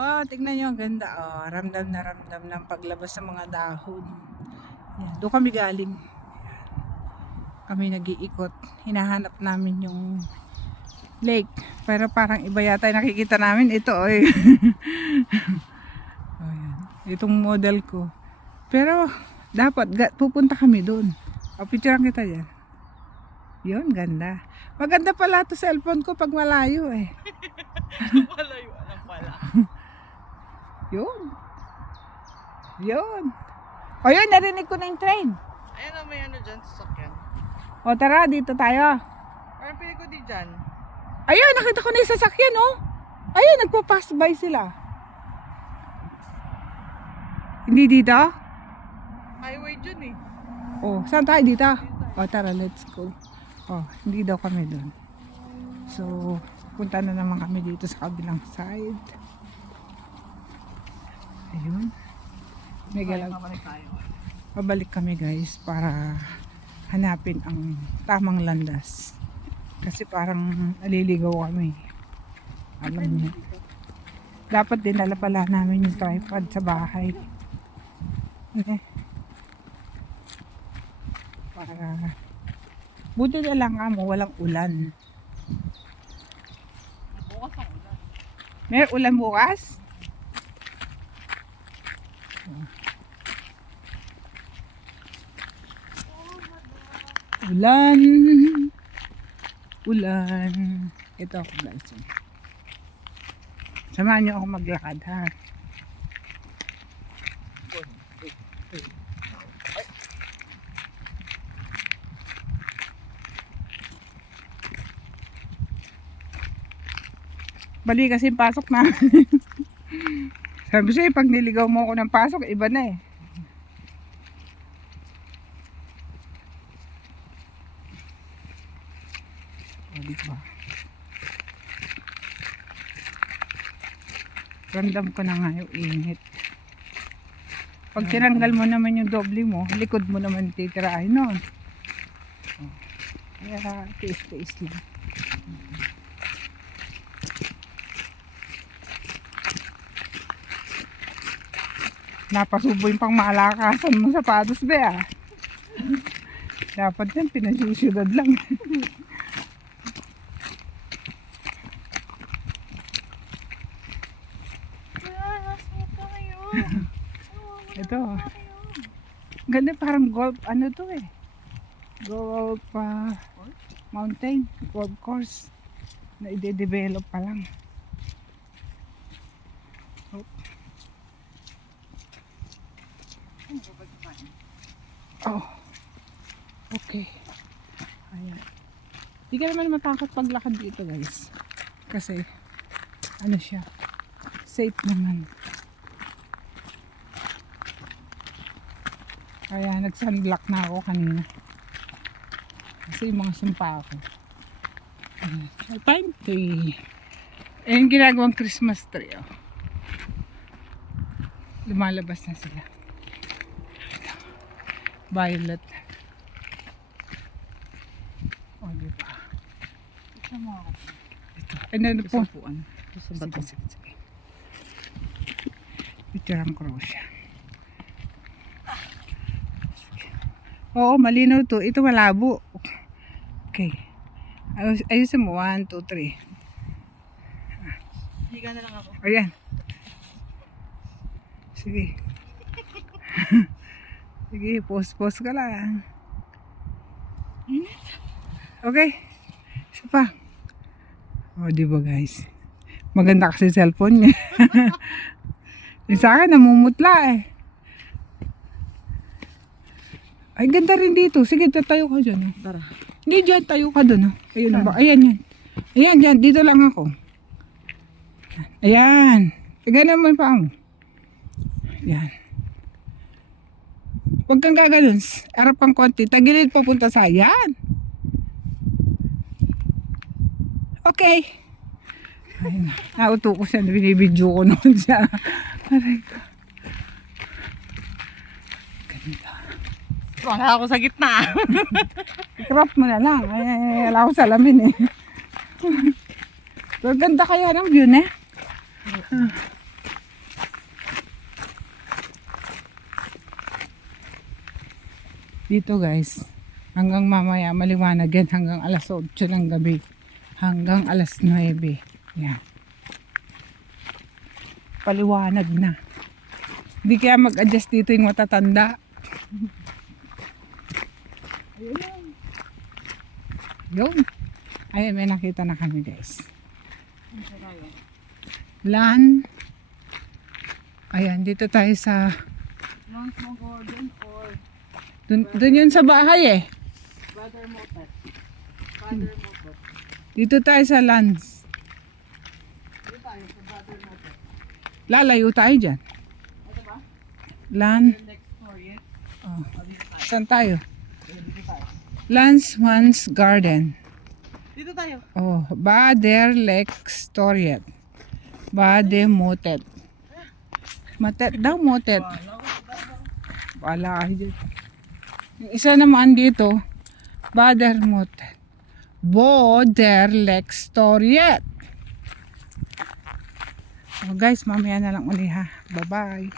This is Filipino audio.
Oh, tingnan nyo, ang ganda. Oh, ramdam na ramdam ng paglabas ng mga dahon. Yan, doon kami galing. Kami nag-iikot. Hinahanap namin yung lake. Pero parang iba yata yung nakikita namin. Ito, oy. Oh, yan. Itong model ko. Pero, dapat, pupunta kami doon. O, picturean kita dyan. Yun, ganda. Maganda pala to cellphone ko pag malayo eh. Malayo lang pala. Yun. Yun. O yun, narinig ko na yung train. Ayan na, may ano dyan, sasakyan. O tara, dito tayo. Parang pili ko di dyan. Ayun, nakita ko na yung sasakyan, oh. Ayun, nagpa-pass by sila. Hindi dito? Highway dyan eh. Oh, saan tayo dito? O tara, let's go. Oh, hindi daw kami doon. So, punta na naman kami dito sa kabilang side. Ayun. May galag. Mamalik tayo. Pabalik kami guys para hanapin ang tamang landas. Kasi parang naliligaw kami. Alam niyo. Dapat dinala pala namin yung tripod sa bahay. Para buti na lang mo walang ulan. Bukas ang ulan. May ulan bukas? Ulan. Ulan. Ito ako guys. Samahan niyo ako maglakad ha. Bali kasi pasok na. Sabi sa'yo, pag niligaw mo ako ng pasok, iba na eh. O, diba? Ramdam ko na nga yung init. Pag tinanggal mo naman yung doble mo, likod mo naman titirahin nun. O, kaya tiis-tiis lang. Napasubo yung pang malakasan mo sa patos be ah. Dapat yan pinasusyudad lang. Ito. Ganda parang golf ano to eh. Golf mountain, golf course na i-develop pa lang. Oh. Oh. Okay. Ayan. Hindi ka naman matakot paglakad dito guys. Kasi ano siya, safe naman. Kaya nag-sunblock na ako kanina. Kasi yung mga sumpa ako. Pine tree. Ayan ginagawang Christmas tree. Oh. Lumalabas na sila. Violet. O, diba? Ito mo ako. Ito. Ano po? Puan. Sa bato. Sige. Picturean ko siya. Oo, malinaw to. Ito malabo. Okay. Ayusin mo. 1, 2, 3. Higa na lang ako. Ayan. Sige. Sige, post ka lang. Okay. Isa pa. O, diba guys? Maganda kasi cellphone niya. Yung sa akin, namumutla eh. Ay, ganda rin dito. Sige, tayo ka dyan. Tara. Hindi dyan, tayo ka dun. Ayun na ba? Ayan yan. Ayan, dyan. Dito lang ako. Ayan. Ganun mo yung paa mo. Ayan. Huwag kang gaganon. Arap kang konti. Tagilid papunta sa yan. Okay. Ay na. Nauto ko siya. Binibidyo ko noon siya. Aray ko. Ganda. Wala ako sa gitna. I-crop mo na lang. Ay, wala akong salamin eh. Pero ganda kaya ng view na. Dito guys, hanggang mamaya maliwanag yan hanggang alas 8 ng gabi. Hanggang alas 9. Yan. Paliwanag na. Hindi kaya mag-adjust dito yung matatanda. Yun. Ayun, may nakita na kami guys. Lan. Ayan, dito tayo sa... Long Smoke Garden or Dun yun sa bahay eh. Brother Motet. Brother Motet. Dito tayo sa Lans. Dito tayo sa Brother Motet. Lalayo tayo dyan. Ito ba? Lan. Yung next story. Oh. Saan tayo? Lans One's Garden. Dito tayo. Oh, Bader Lake Storiet. Bade Motet. Motet daw, Motet. Wala kayo dito. Yung isa naman dito, Bader Motet. Boder Lake Storiet. Oh guys, mamaya na lang uli ha. Bye-bye.